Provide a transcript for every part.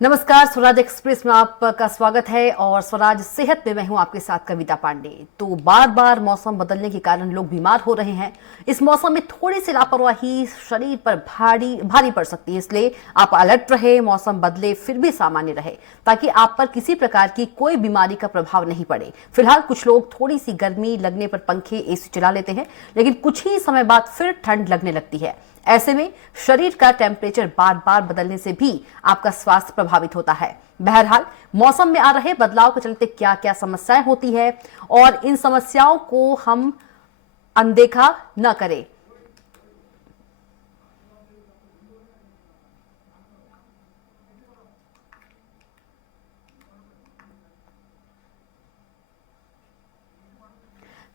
नमस्कार, स्वराज एक्सप्रेस में आपका स्वागत है और स्वराज सेहत में मैं हूं आपके साथ कविता पांडे। तो बार बार मौसम बदलने के कारण लोग बीमार हो रहे हैं। इस मौसम में थोड़ी सी लापरवाही शरीर पर भारी पड़ सकती है, इसलिए आप अलर्ट रहे, मौसम बदले फिर भी सामान्य रहे, ताकि आप पर किसी प्रकार की कोई बीमारी का प्रभाव नहीं पड़े। फिलहाल कुछ लोग थोड़ी सी गर्मी लगने पर पंखे एसी चला लेते हैं, लेकिन कुछ ही समय बाद फिर ठंड लगने लगती है। ऐसे में शरीर का टेम्परेचर बार बार बदलने से भी आपका स्वास्थ्य प्रभावित होता है। बहरहाल मौसम में आ रहे बदलाव के चलते क्या क्या समस्याएं होती है और इन समस्याओं को हम अनदेखा न करें।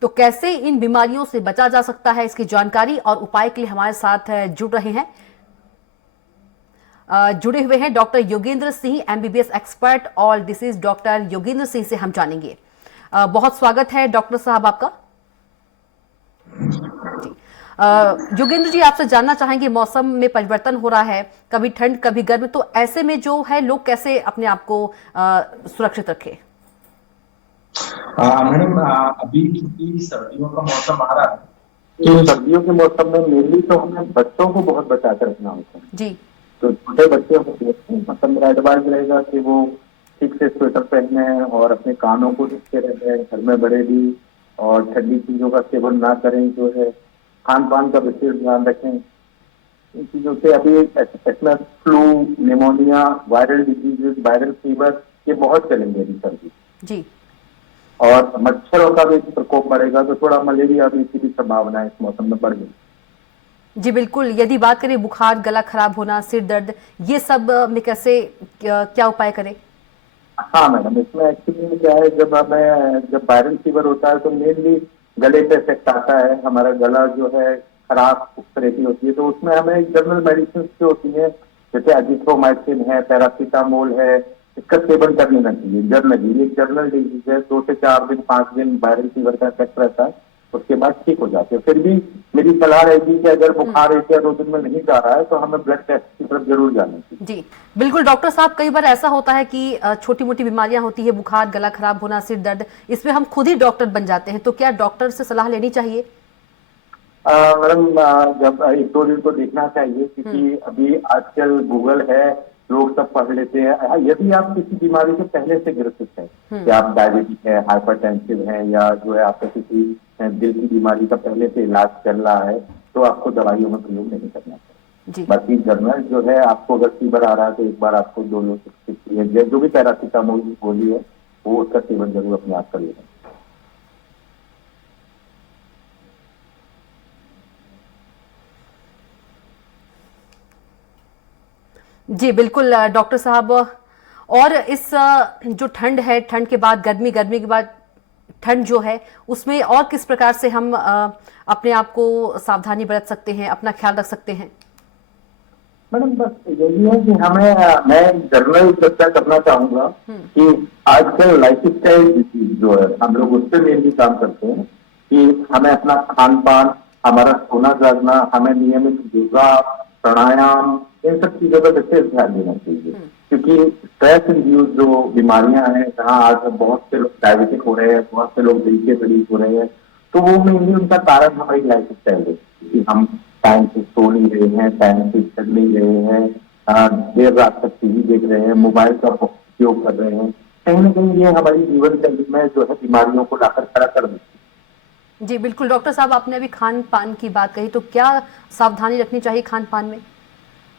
तो कैसे इन बीमारियों से बचा जा सकता है, इसकी जानकारी और उपाय के लिए हमारे साथ जुड़ रहे हैं जुड़े हुए हैं doctor Yogendra Singh, MBBS expert और डिसीज डॉक्टर योगेंद्र सिंह से हम जानेंगे। बहुत स्वागत है डॉक्टर साहब आपका। योगेंद्र जी, आपसे जानना चाहेंगे, मौसम में परिवर्तन हो रहा है, कभी ठंड कभी गर्म, तो ऐसे में जो है लोग कैसे अपने आप को सुरक्षित रखें? मैडम, अभी क्योंकि सर्दियों का मौसम आ रहा है, तो सर्दियों के मौसम में मेनली तो हमें बच्चों को बहुत बचा कर रखना होता है जी। तो छोटे बच्चे होते हैं, मतलब मेरा एडवाइस रहेगा कि वो ठीक से स्वेटर पहने और अपने कानों को ढकते रहे, घर में बड़े भी, और ठंडी चीजों का सेवन ना करें, जो है खान पान का विशेष ध्यान रखें। इन चीजों से अभी इसमें flu, pneumonia, viral diseases, viral fever, ये बहुत चलेंगे अभी सर्दी जी। और मच्छरों का भी प्रकोप बढ़ेगा, तो थोड़ा मलेरिया भी की भी संभावना इस मौसम में बढ़ गई। जी बिल्कुल, यदि बात करें बुखार, गला खराब होना, सिर दर्द, ये सब में कैसे क्या उपाय करें? हाँ मैडम, इसमें एक्चुअली क्या है, जब वायरल फीवर होता है तो मेनली गले पे इफेक्ट आता है, हमारा गला जो है खराब उस तरह की होती है, तो उसमें हमें जनरल मेडिसिन जो होती है, जैसे एजिथ्रोमाइसिन है, पैरासीटामोल है, इसका सेवन कर लेना चाहिए। जनरली एक जनरल डिजीज है, 2 से 4 दिन 5 दिन वायरल फीवर का इफेक्ट रहता है, उसके बाद ठीक हो जाते हैं। फिर भी मेरी सलाह रहेगी कि अगर बुखार 1 या 2 दिन में नहीं जा रहा है तो हमें ब्लड टेस्ट की तरफ जरूर जाना चाहिए। जी बिल्कुल डॉक्टर साहब, कई बार ऐसा होता है कि छोटी मोटी बीमारियां होती है, बुखार, गला खराब होना, सिर दर्द, इसमें हम खुद ही डॉक्टर बन जाते हैं, तो क्या डॉक्टर से सलाह लेनी चाहिए? मैडम, जब 1-2 दिन तो देखना चाहिए, क्योंकि अभी आजकल गूगल है, लोग सब पढ़ लेते हैं। यदि आप किसी बीमारी से पहले से ग्रसित है, कि आप डायबिटिक है, हाइपरटेंसिव है, या जो है आपका किसी दिल की बीमारी का पहले से इलाज चल रहा है, तो आपको दवाइयों में प्रयोग नहीं करना चाहिए। बाकी जनरल जो है, आपको अगर फीवर आ रहा है तो एक बार आपको 2 जो भी पैरासीटामोल की गोली है, वो उसका सेवन जरूर अपने आप कर लेना। जी बिल्कुल डॉक्टर साहब, और इस जो ठंड है, ठंड के बाद गर्मी, गर्मी के बाद ठंड जो है, उसमें और किस प्रकार से हम अपने आप को सावधानी बरत सकते हैं, अपना ख्याल रख सकते हैं? मैडम, बस यही है कि मैं जनरल चर्चा करना चाहूंगा कि आजकल लाइफ स्टाइल जो है, हम लोग उस पर मेनली काम करते हैं कि हमें अपना खान पान, हमारा सोना जागना, हमें नियमित योगा, प्राणायाम, इन सब चीजों पर विशेष ध्यान देना चाहिए। क्योंकि स्ट्रेस इंड्यूस जो बीमारियां हैं, जहाँ आज बहुत से लोग डायबिटिक हो रहे हैं, बहुत से लोग दिल के मरीज हो रहे हैं, तो वो मेनली उनका कारण हमारी लाइफ स्टाइल है कि हम टाइम से सो नहीं रहे हैं, टाइम से चल नहीं रहे हैं, देर रात तक टीवी देख रहे हैं, मोबाइल का उपयोग कर रहे हैं। कहीं ना कहीं ये हमारी जीवन शैली में जो है बीमारियों को लाकर खड़ा कर देती है। जी बिल्कुल डॉक्टर साहब, आपने अभी खान पान की बात कही, तो क्या सावधानी रखनी चाहिए खान पान में?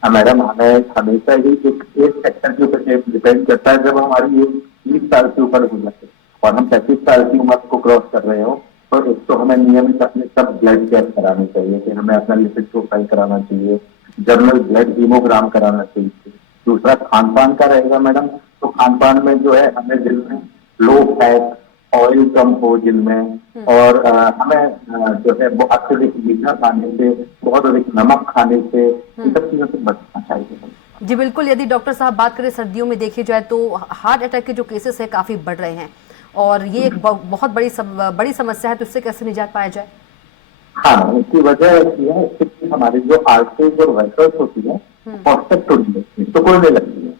मैडम, हमें हमेशा ही एक सेक्टर के ऊपर डिपेंड करता है। जब हमारी एज 30 साल से ऊपर हो जाए और हम 35 साल की उम्र को क्रॉस कर रहे हो, तो एक तो हमें नियमित अपने सब ब्लड टेस्ट कराने चाहिए, कि हमें अपना लिपिड प्रोफाइल कराना चाहिए, जनरल ब्लड हीमोग्राम कराना चाहिए। दूसरा खान पान का रहेगा मैडम, तो खान पान में जो है हमें दिन में लो फैट, ऑयल कम हो जिनमें, और हमें जो है वो अत्यधिक मीठा खाने से, बहुत अधिक नमक खाने से, इन सब चीजों से बचना चाहिए। जी बिल्कुल, यदि डॉक्टर साहब बात करें सर्दियों में देखी जाए तो हार्ट अटैक के जो केसेस है काफी बढ़ रहे हैं, और ये एक बहुत बड़ी समस्या है, तो इससे कैसे निजात पाया जाए? हाँ, इसकी वजह ऐसी है कि हमारी जो आर्टरीज और वेसल्स होती है, परफेक्ट होती है, तो कोई नहीं लगती है।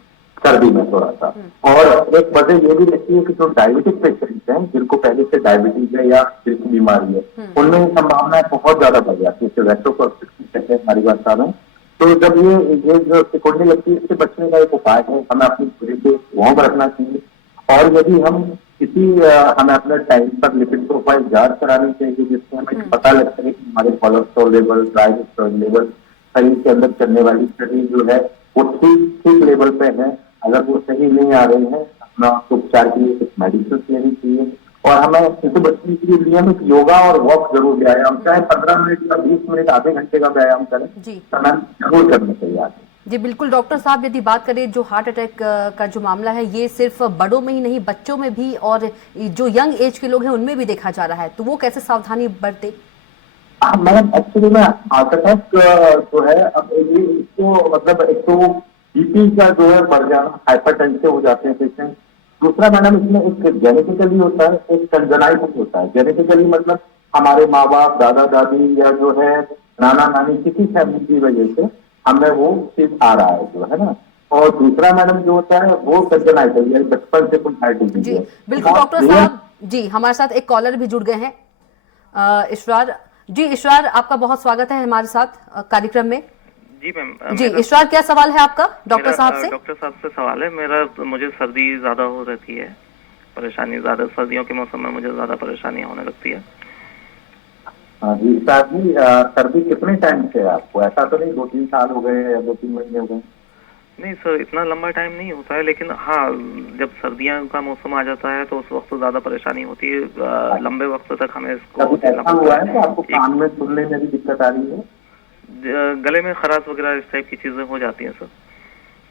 सर्दी में थोड़ा सा। और एक वजह ये भी लगती है कि जो डायबिटिक पेशेंट्स हैं जिनको पहले से डायबिटीज है या दिल की बीमारी है, उनमें ये संभावनाएं बहुत ज्यादा बढ़ जाती है, जैसे रेट्रोटॉक्सिसिटी कहते हैं हमारी भाषा में। तो जब ये जो सिकुड़ने लगती है, इससे बचने का एक उपाय है, हमें अपनी शरीर को वार्म रखना चाहिए। और यदि हम हमें अपने टाइम पर लिपिड प्रोफाइल जांच करानी चाहिए, जिससे हमें पता लग सके कि हमारे कोलेस्ट्रॉल लेवल, ट्राइग्लिसराइड लेवल, शरीर के अंदर चलने वाली शरीर जो है वो ठीक ठीक लेवल पे है। अगर वो सही नहीं आ रही है, अपना उपचार के लिए कुछ मेडिसिन लेनी चाहिए। और हमें इसे बचने के लिए नियमित योगा और वॉक जरूर, व्यायाम चाहे 15 मिनट या 20 मिनट, आधे घंटे का व्यायाम करें, जी हमें जरूर करना चाहिए आगे। जी बिल्कुल डॉक्टर साहब, यदि बात करें जो हार्ट अटैक का जो मामला है, ये सिर्फ बड़ों में ही नहीं, बच्चों में भी और जो यंग एज के लोग हैं उनमें भी देखा जा रहा है, तो वो कैसे सावधानी बरते? मैडम एक्चुअली में हार्ट अटैक जो है, अब ये इसको मतलब एक तो बीपी का जो है बढ़ जाना, हाइपरटेंसिव हो जाते हैं पेशेंट। दूसरा मैडम इसमें एक जेनेटिकली होता है, एक कंजेनाइटिस होता है। जेनेटिकली मतलब हमारे माँ बाप, दादा दादी या जो है नाना नानी, किसी फैमिली की वजह से हमें वो चीज आ रहा है जो है ना। और दूसरा मैडम जो होता है वो कंजेनाइटिस, यानी बचपन से कोई हार्ट डिजीज जी है। बिल्कुल डॉक्टर साहब, जी हमारे साथ एक कॉलर भी जुड़ गए हैं, इशरार जी। इशरार, आपका बहुत स्वागत है हमारे साथ कार्यक्रम में। जी मैम। जी इशरार, क्या सवाल है आपका डॉक्टर साहब से? डॉक्टर साहब से सवाल है मेरा, मुझे सर्दी ज्यादा हो रहती है, परेशानी ज्यादा, सर्दियों के मौसम में मुझे ज्यादा परेशानी होने लगती है। हाँ जी जी, सर्दी कितने टाइम से है आपको? ऐसा तो नहीं 2-3 साल हो गए या 2-3 महीने हो गए? नहीं सर, इतना लंबा टाइम नहीं होता है, लेकिन हाँ जब सर्दियों का मौसम आ जाता है तो उस वक्त ज्यादा परेशानी होती है, लंबे वक्त तक हमें इसको कभी ऐसा हुआ है कि आपको कान में सुनने में भी दिक्कत आ रही है? गले में खराश वगैरह इस टाइप की चीजें हो जाती हैं सर।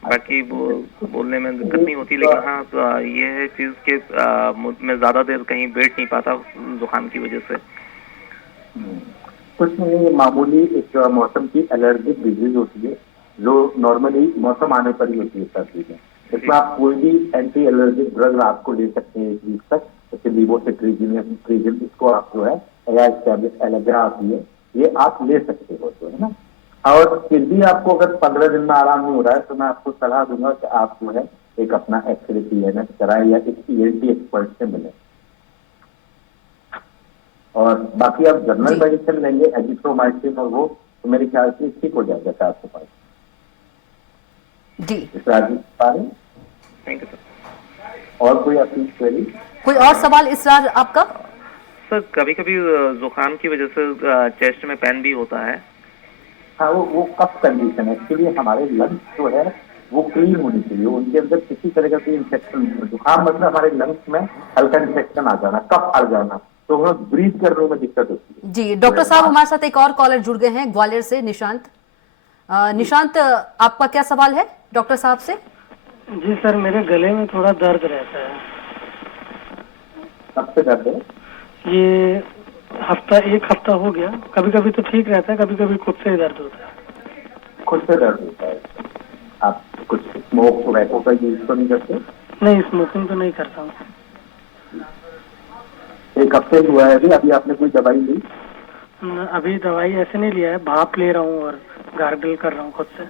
बाकी बोलने में दिक्कत नहीं होती, लेकिन हाँ ये है चीज के मैं ज्यादा देर कहीं बैठ नहीं पाता जुकाम की वजह से। कुछ नहीं, मामूली एक मौसम की एलर्जिक डिजीज होती है, जो नॉर्मली मौसम आने पर ही होती है सर्दी में। इसमें आप कोई भी एंटी एलर्जिक ड्रग रात को ले सकते हैं 1 वीक तक, जैसे लीवोसिट्रीजिन या सिट्रीजिन, इसको आप जो है या टैबलेट एलेग्रा आती है, ये आप ले सकते हो जो है ना। और फिर भी आपको अगर 15 दिन में आराम नहीं हो रहा है, तो मैं आपको सलाह दूंगा कि आप जो है एक अपना एक्सरे PNS कराएं या एक ENT एक्सपर्ट से मिलें। और बाकी आप जनरल मेडिसिन लेंगे, एजिथ्रोमाइसिन और वो, तो मेरे ख्याल से ठीक हो जाएगा आपके पास। जी थैंक यू सर। और कोई आपकी क्वेरी? कोई और सवाल इसरार आपका? सर कभी कभी जुकाम की वजह से चेस्ट में पेन भी होता है। हाँ, वो कफ कंडीशन है। एक्चुअली हमारे लंग्स जो है वो क्लीन होनी चाहिए, उनके अंदर किसी तरह का कोई इन्फेक्शन। जुकाम मतलब हमारे लंग्स में हल्का इन्फेक्शन आ जाना, कफ आ जाना, तो हमें ब्रीथ करने में दिक्कत होती है। जी डॉक्टर साहब, हमारे साथ एक और कॉलर जुड़ गए हैं ग्वालियर से, निशांत। निशांत, आपका क्या सवाल है डॉक्टर साहब से? जी सर, मेरे गले में थोड़ा दर्द रहता है। कब से दर्द है? ये एक हफ्ता हो गया। कभी कभी तो ठीक रहता है, कभी कभी खुद से ही दर्द होता है। खुद से दर्द होता है? आप कुछ स्मोक टोबैको का यूज तो नहीं करते? नहीं, स्मोकिंग तो नहीं करता हूँ। 1 हफ्ते हुआ है अभी आपने कोई दवाई ली? अभी दवाई ऐसे नहीं लिया है, भाप ले रहा हूँ और गार्गल कर रहा हूँ खुद से।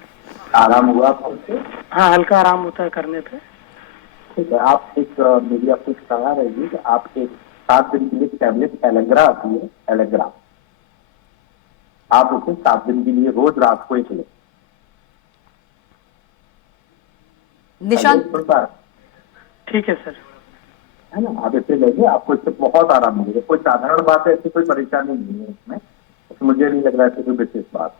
आराम हुआ खुद से? हाँ, हल्का आराम होता है करने पे। ठीक है, आप मेरी आपको एक सलाह रहेगी कि आप एक 7 दिन के लिए टैबलेट एलेग्रा आती है, एलेग्रा, आप उसे 7 दिन के लिए रोज रात को एक लें। निशांत, ठीक है सर, है ना, आप इसे लेंगे, आपको इससे बहुत आराम मिलेगा। कोई साधारण बात है, ऐसी कोई परेशानी नहीं है इसमें, मुझे नहीं लग रहा है कोई विशेष बात।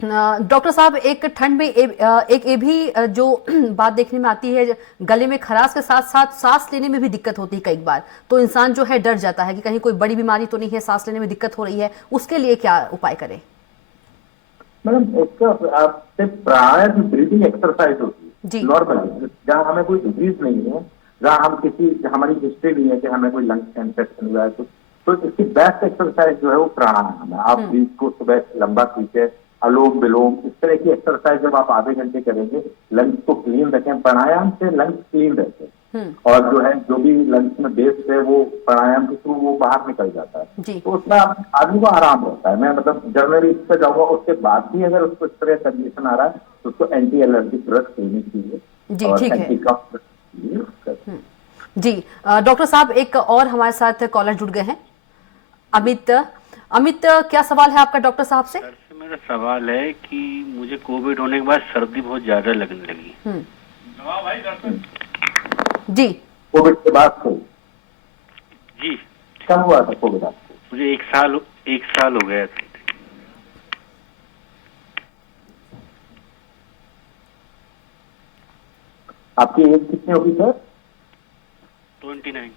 डॉक्टर साहब, एक ठंड में एक ये भी जो बात देखने में आती है, गले में खराश के साथ साथ सांस लेने में भी दिक्कत होती है कई बार, तो इंसान जो है डर जाता है कि कहीं कोई बड़ी बीमारी तो नहीं है, सांस लेने में दिक्कत हो रही है, उसके लिए क्या उपाय करें? मैडम, इसका आपसे प्राणायाम की ब्रीदिंग एक्सरसाइज होती है नॉर्मली, जहाँ हमें कोई डिजीज नहीं है, जहाँ हमारी हिस्ट्री नहीं है कि हमें कोई लंग इन्फेक्शन हुआ है, तो इसकी बेस्ट एक्सरसाइज जो है वो प्राणायाम है। आप ब्रीथ को सुबह लंबा खींचे, अलोम विलोम, इस तरह की एक्सरसाइज जब आप आधे घंटे करेंगे, लंग्स को क्लीन रखें। प्राणायाम से लंग्स क्लीन रहते हैं, और जो है जो भी लंग्स में वेस्ट है वो प्राणायाम के थ्रू वो बाहर निकल जाता है, जी। तो उसमें आदमी को आराम रहता है। मैं मतलब जनरली इस पर जाऊंगा, उसके बाद भी अगर उसको इस तरह कंडीशन आ रहा है तो उसको एंटी एलर्जिक ड्रग्स लेनी चाहिए जी, और ठीक है। एंटी कफ चाहिए। जी डॉक्टर साहब, एक और हमारे साथ कॉलर जुड़ गए हैं, अमित। अमित, क्या सवाल है आपका डॉक्टर साहब से? सर से मेरा सवाल है कि मुझे कोविड होने के बाद सर्दी बहुत ज्यादा लगने लगी। जी। कोविड के बाद से जी। कब हुआ था कोविड आपको? मुझे एक साल हो गया था। आपकी एज कितनी होगी सर? 29।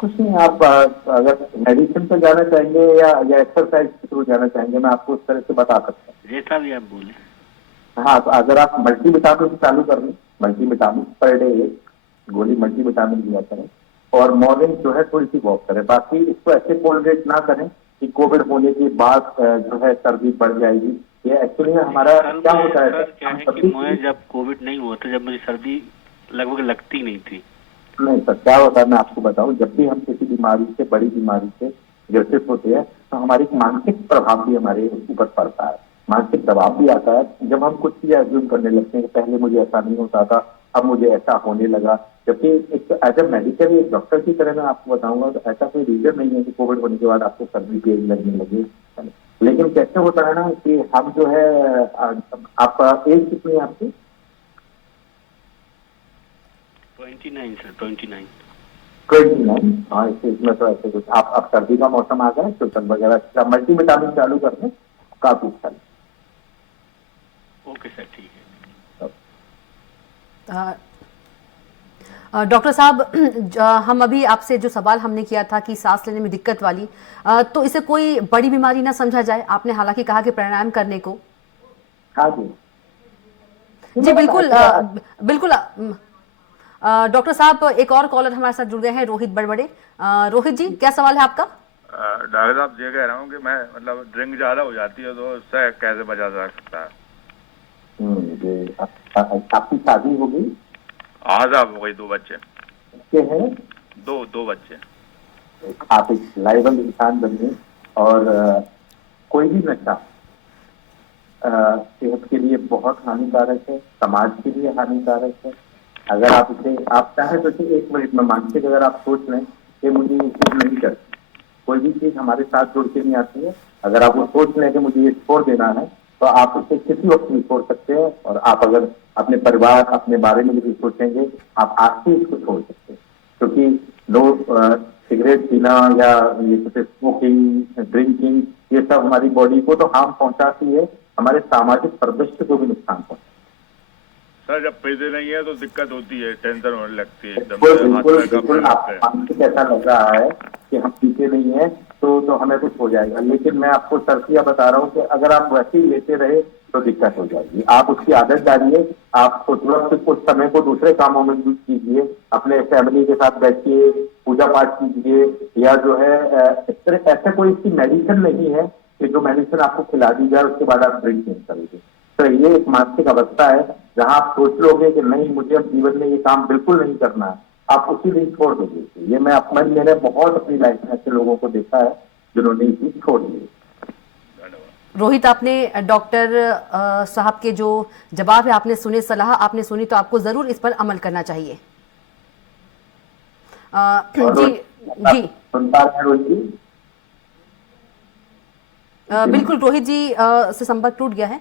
कुछ नहीं, आप अगर मेडिसिन पे जाना चाहेंगे या एक्सरसाइज के थ्रू जाना चाहेंगे, मैं आपको उस तरह से बता सकता हूँ। जैसा भी आप बोले। हाँ, तो अगर आप मल्टीविटामिन चालू कर लें, मल्टीविटामिन पर डे एक गोली मल्टीविटामिन लिया करें और मॉर्निंग जो है थोड़ी सी वॉक करें। बाकी इसको ऐसे कोलरेट ना करें कि कोविड होने के बाद जो है सर्दी बढ़ जाएगी। ये एक्चुअली हमारा क्या होता है क्या है कि मैं जब कोविड नहीं हुआ था, जब मुझे सर्दी लगभग लगती नहीं थी। नहीं सर, क्या होता है मैं आपको बताऊं, जब भी हम किसी बीमारी से, बड़ी बीमारी से ग्रसित होते हैं तो हमारी मानसिक प्रभाव भी हमारे ऊपर पड़ता है, मानसिक दबाव भी आता है। जब हम कुछ चीजें एज्यूम करने लगते हैं कि पहले मुझे ऐसा नहीं होता था, अब मुझे ऐसा होने लगा, जबकि एक एज ए मेडिकल एक डॉक्टर की तरह मैं आपको बताऊंगा तो ऐसा कोई रीजन नहीं है कि कोविड होने के बाद आपको सर्दी तेज लगने लगे। लेकिन कैसे होता है ना कि हम जो है, आप एज कितनी है आपकी? 29 सर, 29। 29। हाँ, इसमें तो ऐसे कुछ आप सर्दी का मौसम आ गया, चुटन वगैरह मल्टीविटामिन चालू कर लें, काफी अच्छा। ओके सर, ठीक है। डॉक्टर साहब, हम अभी आपसे जो सवाल हमने किया था कि सांस लेने में दिक्कत वाली, तो इसे कोई बड़ी बीमारी ना समझा जाए। आपने हालांकि कहा कि प्राणायाम करने को। हाँ जी जी बिल्कुल, बिल्कुल। डॉक्टर साहब, एक और कॉलर हमारे साथ जुड़ गए हैं, रोहित बड़बड़े। रोहित जी, क्या सवाल है आपका? डॉक्टर साहब, ये कह रहा हूँ कि मैं मतलब ड्रिंक ज्यादा हो जाती है तो उससे कैसे बचा जा सकता है? आपकी शादी हो गई? हाँ साहब, हो गई, 2 बच्चे हैं। दो बच्चे। आप एक लाइबल इंसान बनिए और कोई भी नशा सेहत के लिए बहुत हानिकारक है, समाज के लिए हानिकारक है। अगर आप इसे आप चाहे तो 1 मिनट में मानसिक अगर आप सोच लें कि मुझे ये चीज नहीं करती, कोई भी चीज हमारे साथ जुड़ के नहीं आती है, अगर आप वो सोच लें कि मुझे ये छोड़ देना है तो आप उसे किसी वक्त भी छोड़ सकते हैं। और आप अगर अपने परिवार, अपने बारे में भी सोचेंगे, आप आज से इसको छोड़ सकते हैं। क्योंकि लोग सिगरेट पीना या ये कुछ स्मोकिंग, ड्रिंकिंग, ये सब हमारी बॉडी को तो हार्म पहुंचाती है, हमारे सामाजिक परिदृश्य को भी नुकसान पहुंचाती है। सर, जब पीते नहीं है तो दिक्कत होती है, टेंशन होने लगती है एकदम। बिल्कुल आपको कैसा लग रहा है कि हम पीते नहीं है तो हमें कुछ हो जाएगा, लेकिन मैं आपको सरसिया बता रहा हूँ कि अगर आप वैसे ही लेते रहे तो दिक्कत हो जाएगी। आप उसकी आदत डालिए, आप तुरंत कुछ समय को दूसरे कामों में यूज कीजिए, अपने फैमिली के साथ बैठिए, पूजा पाठ कीजिए, या जो है ऐसा कोई इसकी मेडिसिन नहीं है कि जो मेडिसिन आपको खिला दी जाए उसके बाद आप ड्रिंक नहीं करोगे। तो ये एक मानसिक अवस्था है जहां आप सोच लोगे कि नहीं, मुझे अब जीवन में ये काम बिल्कुल नहीं करना है, आप उसी दिन छोड़ दोगे। ये मैंने बहुत अपनी लाइफ में ऐसे लोगों को देखा है जिन्होंने ये चीज छोड़ दी। रोहित, आपने डॉक्टर साहब के जो जवाब है आपने सुने, सलाह आपने सुनी, तो आपको जरूर इस पर अमल करना चाहिए। जी जी, सुन पा रहे हैं रोहित जी? बिल्कुल, रोहित जी से संपर्क टूट गया है।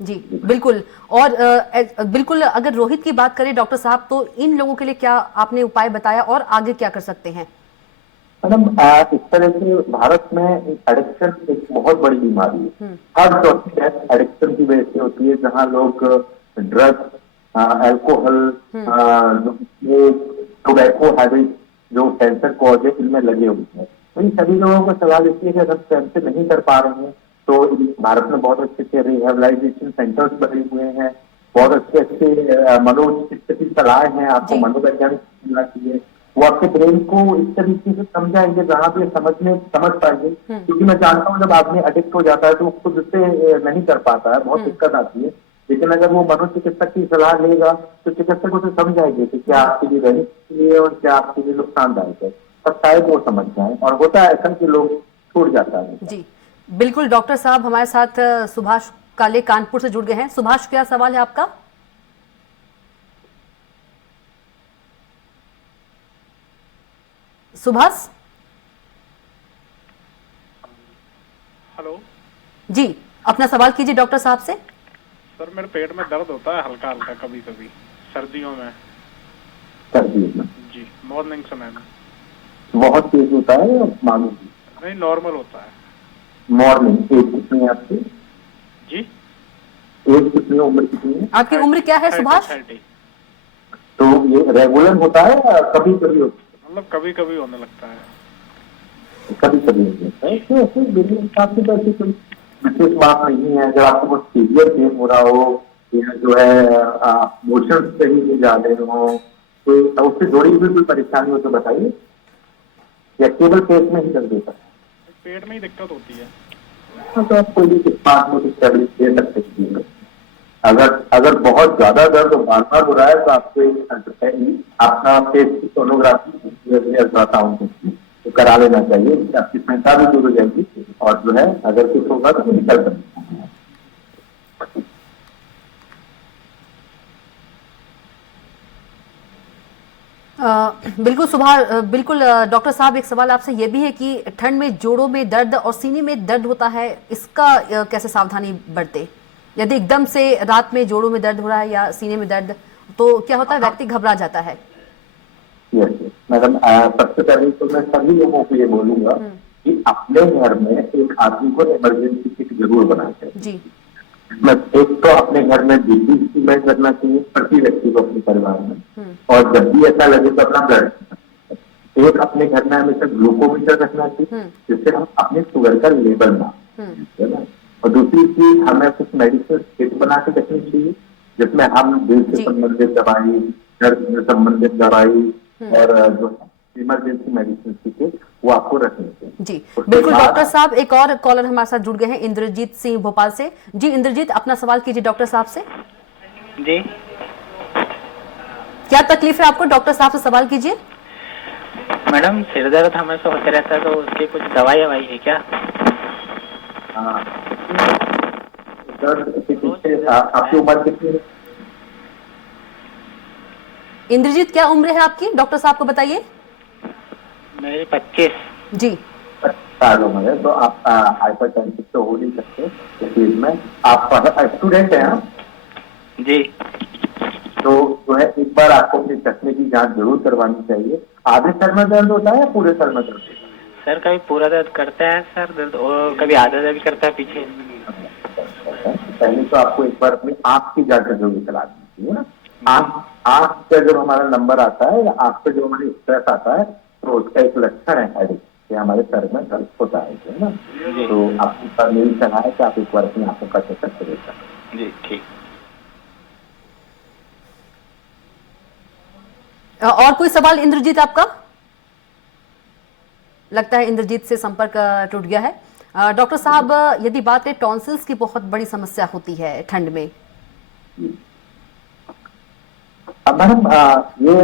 जी बिल्कुल। और बिल्कुल, अगर रोहित की बात करें डॉक्टर साहब, तो इन लोगों के लिए क्या आपने उपाय बताया और आगे क्या कर सकते हैं? मैडम, इस तरह से भारत में एडिक्शन एक बहुत बड़ी बीमारी है। हर चौथी डेथ एडिक्शन की वजह से होती है, जहां लोग ड्रग्स, अल्कोहल, टोबैको हैबिट, जो कैंसर कॉज है, इनमें लगे हुए हैं। तो इन सभी लोगों को सवाल इसलिए कि अगर स्वयं से नहीं कर पा रहे हैं तो भारत में बहुत अच्छे अच्छे रिहेबिलिटेशन सेंटर्स बने हुए हैं, बहुत अच्छे अच्छे मनोचिकित्सक की सलाह हैं, आपको मनोवैज्ञानिक मिलना चाहिए, वो आपके ब्रेन को इस तरीके से समझाएंगे जहां भी समझ पाएंगे। क्योंकि मैं जानता हूँ जब आदमी एडिक्ट हो जाता है तो खुद से नहीं कर पाता है, बहुत दिक्कत आती है। लेकिन अगर वो मनोचिकित्सक की सलाह लेगा तो चिकित्सक उसे समझाएंगे कि क्या आपके लिए बेनिफिट है और क्या आपके लिए नुकसानदायक है, तब शायद वो समझ जाए। और होता है ऐसा कि लोग छूट जाता है। जी बिल्कुल। डॉक्टर साहब हमारे साथ सुभाष काले कानपुर से जुड़ गए हैं। सुभाष, क्या सवाल है आपका? सुभाष हेलो जी, अपना सवाल कीजिए डॉक्टर साहब से। सर, मेरे पेट में दर्द होता है हल्का हल्का कभी कभी सर्दियों में। सर्दियों में जी, मॉर्निंग समय में। बहुत तेज होता है या मामूली? नहीं, नॉर्मल होता है। मॉर्निंग। एज कितनी है आपकी? जी, एज कितनी है, उम्र कितनी है? आपकी उम्र क्या है सुभाष? 30। तो ये रेगुलर होता है या कभी कभी होता है? मतलब कभी कभी होने लगता है। कभी कभी होता है। तो ऐसे मेरे हिसाब से तो ऐसी कोई विशेष बात नहीं है। अगर आपको कुछ सीवियर पेन हो रहा हो या जो है मोशन सही नहीं जा रहे हो, तो उससे जुड़ी हुई कोई परेशानी हो तो बताइए, या केवल पेट में ही दर्द होता है? पेट में ही दिक्कत होती है। हाँ, तो आप कोई भी पाँच मिनट टैबलेट दे सकते हैं। अगर बहुत ज्यादा दर्द बार बार हो रहा है तो आपको अपना फेस की सोनोग्राफी अल्ट्रासाउंड तो करा लेना चाहिए, आपकी चिंता भी दूर हो जाएगी और जो है अगर कुछ होगा तो निकल सकते हैं। बिल्कुल सुभाष, बिल्कुल डॉक्टर साहब, एक सवाल आपसे ये भी है कि ठंड में जोड़ों में दर्द और सीने में दर्द होता है, इसका कैसे सावधानी बरते? यदि एकदम से रात में जोड़ों में दर्द हो रहा है या सीने में दर्द, तो क्या होता है, व्यक्ति घबरा जाता है। मैडम, सबसे पहले तो मैं सभी लोगों को ये बोलूंगा कि अपने घर में एक आदमी को इमरजेंसी किट जरूर बनाना चाहिए जी। एक तो अपने घर में बीपी इंस्ट्रूमेंट रखना चाहिए प्रति व्यक्ति को अपने परिवार में, और जब भी ऐसा लगे तो अपना ब्लड एक अपने घर में हमेशा ग्लूकोमीटर रखना चाहिए जिससे हम अपने शुगर का लेवल ना, है ना। और दूसरी चीज, हमें कुछ मेडिसिन किट बना के रखनी चाहिए जिसमें हम दिल से संबंधित दवाई, दर्द से संबंधित दवाई और जो इमरजेंसी मेडिसिन की वो आपको रखनी चाहिए। जी बिल्कुल डॉक्टर साहब, एक और कॉलर हमारे साथ जुड़ गए हैं, इंद्रजीत सिंह भोपाल से। जी इंद्रजीत, अपना सवाल कीजिए डॉक्टर साहब से। जी, क्या तकलीफ है आपको? डॉक्टर साहब से सवाल कीजिए। मैडम, सिर दर्द हमेशा होते रहता है, तो उसकी कुछ दवाई ववाई है क्या? आपकी उम्र कितनी है? इंद्रजीत, क्या उम्र है आपकी? डॉक्टर साहब को बताइए। मेरी 25। जी, सालों में तो आप हाइपरटेंसिव तो हो नहीं सकते इस चीज में। आप स्टूडेंट हैं आप? जी। तो जो है एक बार आपको अपने चश्मे की जांच जरूर करवानी चाहिए। आधे सर में दर्द होता है या पूरे सर में दर्द होता है? सर, कभी पूरा दर्द करता है सर दर्द, और कभी आधा दर्द करता है पीछे। पहले तो आपको एक बार अपनी आंख की जांच जरूर करा दीजिए ना। आंख पे जब हमारा नंबर आता है या आंख पे जो हमारी स्ट्रेस आता है तो उसका एक लक्षण है हेडेक, कि हमारे सर में दर्द होता है ना। तो आपकी पर मेरी सलाह है कि आप एक बार अपनी आंखों का चेकअप करें। जी ठीक। और कोई सवाल इंद्रजीत आपका? लगता है इंद्रजीत से संपर्क टूट गया है। डॉक्टर साहब, यदि बात करें, टॉन्सिल्स की बहुत बड़ी समस्या होती है ठंड में। मैडम, ये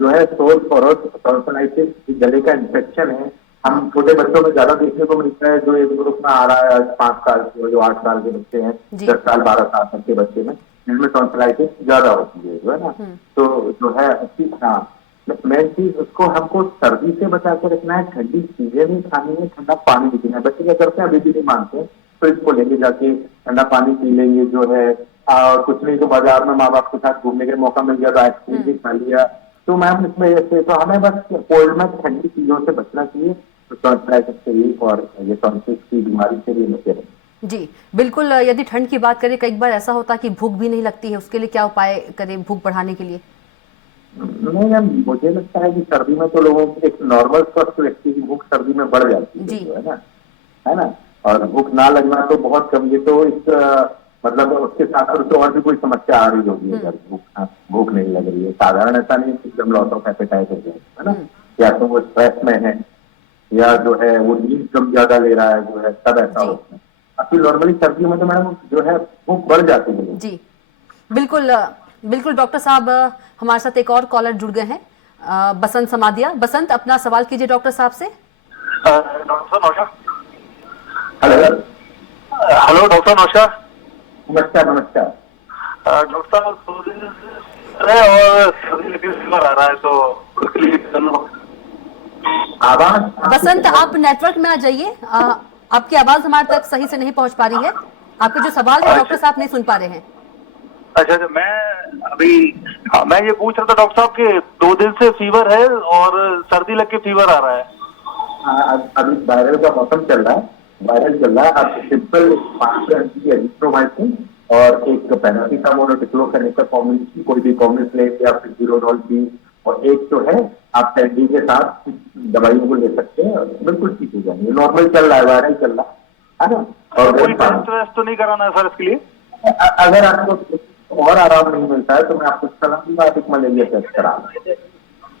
जो है टॉन्सिलाइटिस गले का इन्फेक्शन है। हम छोटे बच्चों में ज्यादा देखने को मिलता है, जो एक ग्रुप में आ रहा है 5 साल के, जो 8 साल के बच्चे हैं, 10 साल 12 साल तक के बच्चे में, जिनमें टॉन्सिलाइटिस ज्यादा होती है, जो है ना। तो जो है मेन चीज, उसको हमको सर्दी से बचा के रखना है, ठंडी चीजें नहीं खानी है, ठंडा पानी भी पीना है। बच्चे क्या करते हैं, अभी भी नहीं मानते, तो इसको लेके जाके ठंडा पानी पी लेंगे, जो है और कुछ नहीं तो बाजार में माँ बाप के साथ घूमने का मौका मिल गया तो आइसक्रीम भी खा लिया। तो मैम इसमें ऐसे तो हमें बस कोल्ड में ठंडी चीजों से बचना चाहिए, तो टॉन्सिलाइटिस से भी और ये टॉन्सिल्स की बीमारी से भी बचे रहें। जी बिल्कुल। यदि ठंड की बात करें, कई बार ऐसा होता है कि भूख भी नहीं लगती है, उसके लिए क्या उपाय करें भूख बढ़ाने के लिए? नहीं मैम, मुझे लगता है कि सर्दी में तो लोगों की एक नॉर्मल स्वस्थ व्यक्ति की भूख सर्दी में बढ़ जाती है, जो है ना। और भूख ना लगना तो बहुत कम, ये तो इस मतलब उसके साथ और भी कोई समस्या आ रही होगी अगर भूख नहीं लग रही है। साधारण ऐसा नहीं कि एकदम लॉस ऑफ एपेटाइट हो जाए, है ना। या तो वो स्ट्रेस में है या जो है वो नींद कम ज्यादा ले रहा है, जो है तब ऐसा होता है। अभी नॉर्मली सर्दियों में तो मैडम जो है वो बढ़ जाती है। जी बिल्कुल बिल्कुल डॉक्टर साहब, हमारे साथ एक और कॉलर जुड़ गए हैं, बसंत समादिया। बसंत, अपना सवाल कीजिए डॉक्टर साहब से। डॉक्टर नमस्कार। हेलो हेलो डॉक्टर नमस्कार। नमस्कार नमस्कार। डॉक्टर और सर्दी लगी फीवर आ रहा है तो उसके लिए आवाज बसंत, आप नेटवर्क में आ जाइए, आपकी आवाज हमारे तक सही से नहीं पहुंच पा रही है। आपके जो सवाल है डॉक्टर साहब नहीं सुन पा रहे हैं। अच्छा, मैं ये पूछ रहा था डॉक्टर साहब कि 2 दिन से फीवर है और सर्दी लग के फीवर आ रहा है। अभी वायरल का मौसम चल रहा है, वायरल चल रहा है। आप सिंपल 500 mg एजिथ्रोमाइसिन और एक पैरासीटामोल और डिक्लोफेनेक कॉम्बिनेशन, कोई भी कॉम्बिनेशन ले या फिर ज़ीरोडॉल भी, और एक जो है आप टेंडी के साथ दवाइयों को ले सकते हैं, बिल्कुल ठीक हो जाएंगे। नॉर्मल चल रहा है, वायरल चल रहा है ना। और कोई टेस्ट तो नहीं कराना है सर इसके लिए? अगर आपको और आराम नहीं मिलता है तो मैं आपको सलाह दूंगा आप एक मलेरिया टेस्ट करा।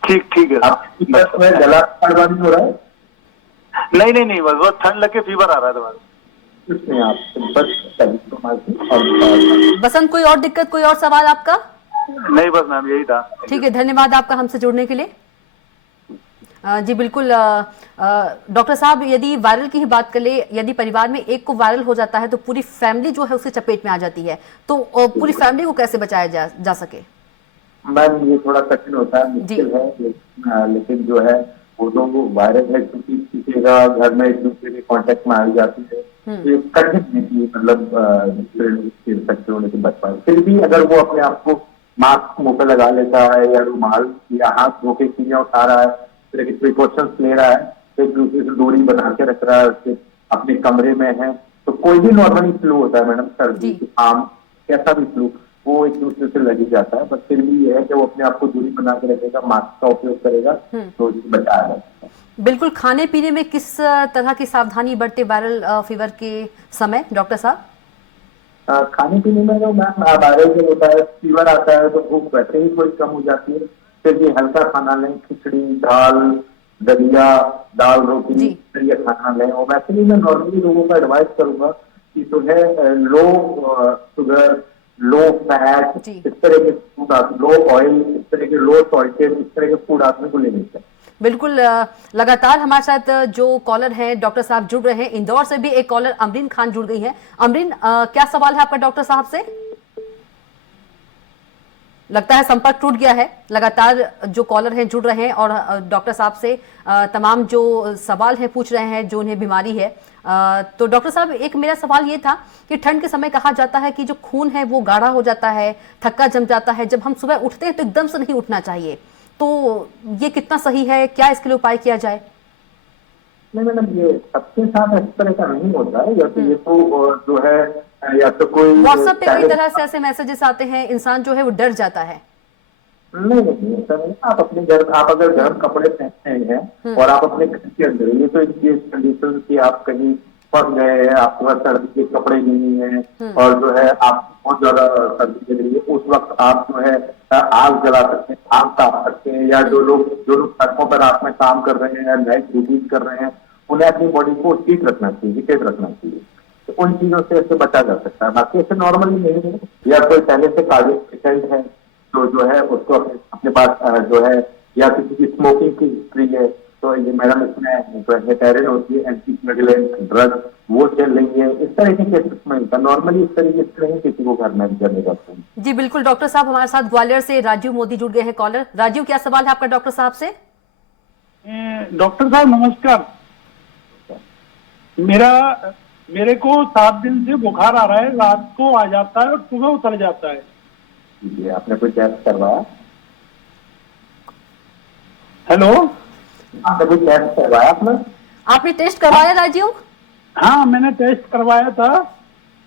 ठीक है। आपकी टेस्ट में गला नहीं हो रहा है? नहीं, बस ठंड लग के फीवर आ रहा है बस। इसमें आप सिंपल बसंत, कोई और दिक्कत, कोई और सवाल आपका? नहीं, बस मैम यही था। ठीक है, धन्यवाद आपका हमसे जुड़ने के लिए। जी बिल्कुल डॉक्टर साहब, यदि वायरल की ही बात कर ले, यदि परिवार में एक को वायरल हो जाता है तो पूरी फैमिली जो है उसकी चपेट में आ जाती है, तो पूरी फैमिली को कैसे बचाया जा सके? मैम ये थोड़ा कठिन होता है, मुश्किल है, लेकिन जो है वो तो वायरस है क्योंकि किसी का घर में एक दूसरे के कांटेक्ट में आ जाती है, तो ये कठिन है कि मतलब इन्फेक्शन होने से बच पाए। फिर भी अगर वो अपने आप को मास्क मुंह पे लगा लेता है या रुमाल या हाथ धो के चीजें उठा रहा है, तरह की प्रिकॉशंस ले रहा है, एक दूसरे से दूरी बना के रख रहा है, उसके अपने कमरे में है, तो कोई भी नॉर्मली फ्लू होता है मैडम, सर्दी जुकाम कैसा भी फ्लू, वो एक दूसरे से लग ही जाता है। बस फिर भी ये है कि वो अपने आप को दूरी बना के रखेगा, मास्क का उपयोग करेगा तो बचाया जा सकता है। बिल्कुल। खाने पीने में किस तरह की सावधानी बरते वायरल फीवर के समय डॉक्टर साहब? खाने पीने में जो मैम वायरल जब होता है, फीवर आता है तो भूख वैसे ही थोड़ी कम हो जाती है, फिर भी हल्का खाना लें, खिचड़ी, दाल, दलिया, दाल रोटी, ये खाना लें। और वैसे भी मैं नॉर्मली लोगों को एडवाइस करूंगा कि जो है लो शुगर, लो फैट, इस तरह के फूड, लो ऑयल, इस तरह के लो सॉल्टेड, इस तरह के फूड आदमी को लेने चाहिए। बिल्कुल। लगातार हमारे साथ जो कॉलर हैं डॉक्टर साहब जुड़ रहे हैं। इंदौर से भी एक कॉलर अमरीन खान जुड़ गई हैं। अमरीन, क्या सवाल है आपका डॉक्टर साहब से? लगता है संपर्क टूट गया है। लगातार जो कॉलर हैं जुड़ रहे हैं और डॉक्टर साहब से तमाम जो सवाल है पूछ रहे हैं जो उन्हें बीमारी है। तो डॉक्टर साहब, एक मेरा सवाल ये था कि ठंड के समय कहा जाता है कि जो खून है वो गाढ़ा हो जाता है, थक्का जम जाता है, जब हम सुबह उठते हैं तो एकदम से नहीं उठना चाहिए, तो ये कितना सही है? क्या इसके लिए उपाय किया जाए? नहीं मैडम, ये सबके साथ इस तरह का नहीं होता है, या तो ये तो जो है या तो कोई व्हाट्सएप पे कई तरह से ऐसे मैसेजेस आते हैं, इंसान जो है वो डर जाता है। नहीं ऐसा नहीं। आप अपने घर, आप अगर गर्म कपड़े पहनते हैं और आप अपने घर के अंदर, ये तो इस कंडीशन की आप कहीं फंस गए हैं, आपके पास सर्दी के कपड़े नहीं है और जो है आप बहुत ज्यादा सर्दी लग रही है, उस वक्त आप जो है आग जला सकते हैं, आग ताप सकते हैं, या जो लोग सड़कों पर रात में काम कर रहे हैं, नाइट ड्यूटी कर रहे हैं, उन्हें अपनी बॉडी को हीट रखना चाहिए, हीटेड रखना चाहिए। तो उन चीजों से ऐसे बचा जा सकता है। बाकी ऐसे नॉर्मली नहीं है, या कोई पहले से कार्डियक पेशेंट है तो जो है उसको अपने पास जो है या किसी की स्मोकिंग की हिस्ट्री है तो ये मैडम इसमें हेपेरिन होती है, एंटीकोएगुलेंट ड्रग, वो चल रही है, इस तरह के केसेस में होता है। नॉर्मली इस तरीके से नहीं किसी को घर में भी करने जाते हैं। जी बिल्कुल। डॉक्टर साहब, हमारे साथ ग्वालियर से राजीव मोदी जुड़ गए हैं कॉलर। राजीव, क्या सवाल है आपका डॉक्टर साहब से? डॉक्टर साहब नमस्कार। मेरे को 7 दिन से बुखार आ रहा है, रात को आ जाता है और सुबह उतर जाता है। जी, आपने कोई टेस्ट करवाया? हेलो, आपने कोई टेस्ट करवाया? आपने टेस्ट करवाया राजीव? हाँ, मैंने टेस्ट करवाया था,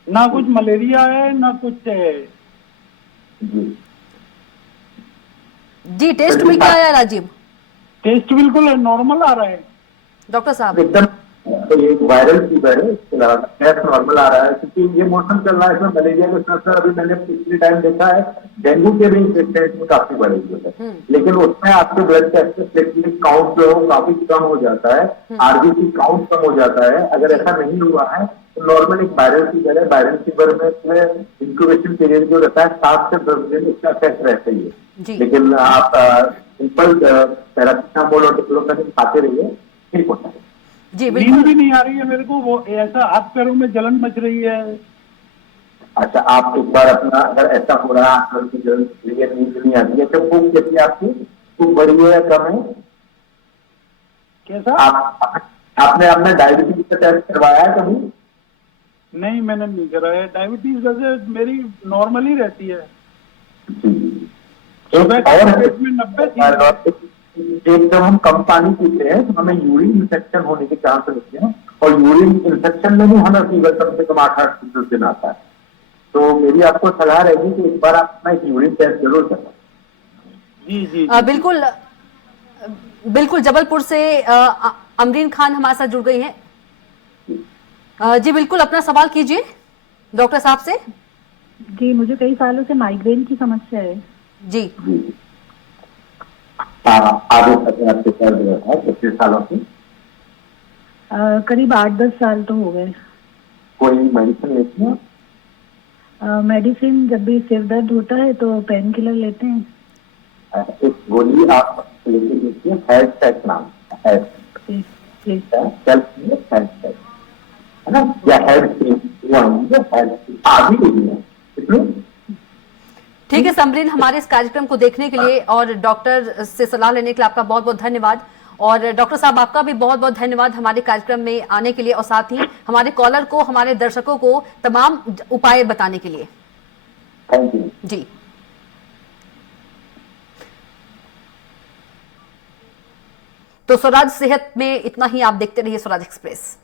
ना कुछ मलेरिया है ना कुछ है। जी, टेस्ट में क्या आया राजीव? टेस्ट बिल्कुल नॉर्मल आ रहा है डॉक्टर साहब। एकदम तो ये वायरल फीवर है, टेस्ट नॉर्मल आ रहा है, क्योंकि ये मौसम चल रहा है, इसमें मलेरिया के साथ साथ अभी मैंने पिछले टाइम देखा है डेंगू के भी पेशेंट में काफी बढ़े हुए हैं, लेकिन उसमें आपके ब्लड प्लेटलेट काउंट जो है काफी कम हो जाता है, आरबीसी काउंट कम हो जाता है। अगर ऐसा नहीं हुआ है तो नॉर्मल एक वायरल फीवर है। वायरल फीवर में इंक्यूबेशन पीरियड जो रहता है 7 से 10 दिन इसका इफेक्ट रहता ही है, लेकिन आप सिंपल पैरासिटामोल और डिक्लोफेनाक खाते रहिए, ठीक होता है। जी नींद बिल्कुल। भी नहीं आ रही है मेरे को, वो ऐसा हाथ पैरों में जलन मच रही है। अच्छा, आप एक बार अपना, अगर ऐसा हो रहा है आपकी जलन मच रही है, नींद नहीं आती है, तो भूख कैसी है आपकी, भूख बढ़ी है या कम है? कैसा? आपने अपना डायबिटीज का टेस्ट करवाया है कभी? नहीं, मैंने नहीं कराया। डायबिटीज वैसे मेरी नॉर्मल ही रहती है। एक और पेट में 90 थी। एक जब हम कम पानी पीते हैं तो हमें यूरिन इन्फेक्शन होने के चांस रहते हैं, और यूरिन इन्फेक्शन में भी हमें फीवर कम से कम 8 दिन आता है। तो मेरी आपको सलाह रहेगी कि एक बार आप अपना यूरिन टेस्ट जरूर करें। जी जी बिल्कुल बिल्कुल। जबलपुर से अमरीन खान हमारे साथ जुड़ गई हैं। जी बिल्कुल, अपना सवाल कीजिए डॉक्टर साहब से। जी, मुझे कई सालों से माइग्रेन की समस्या है। जी आगे आपके दर्द रहता है कितने सालों से? करीब 8-10 साल तो हो गए। कोई मेडिसिन लेती हैं? मेडिसिन जब भी सिर दर्द होता है तो पेन किलर लेते हैं। एक गोली आप लेके देखिए, हैशटैग नाम है, है ना, या ठीक है समरीन, हमारे इस कार्यक्रम को देखने के लिए और डॉक्टर से सलाह लेने के लिए आपका बहुत बहुत धन्यवाद। और डॉक्टर साहब आपका भी बहुत बहुत धन्यवाद हमारे कार्यक्रम में आने के लिए, और साथ ही हमारे कॉलर को, हमारे दर्शकों को तमाम उपाय बताने के लिए। थैंक यू जी। तो स्वराज सेहत में इतना ही। आप देखते रहिए स्वराज एक्सप्रेस।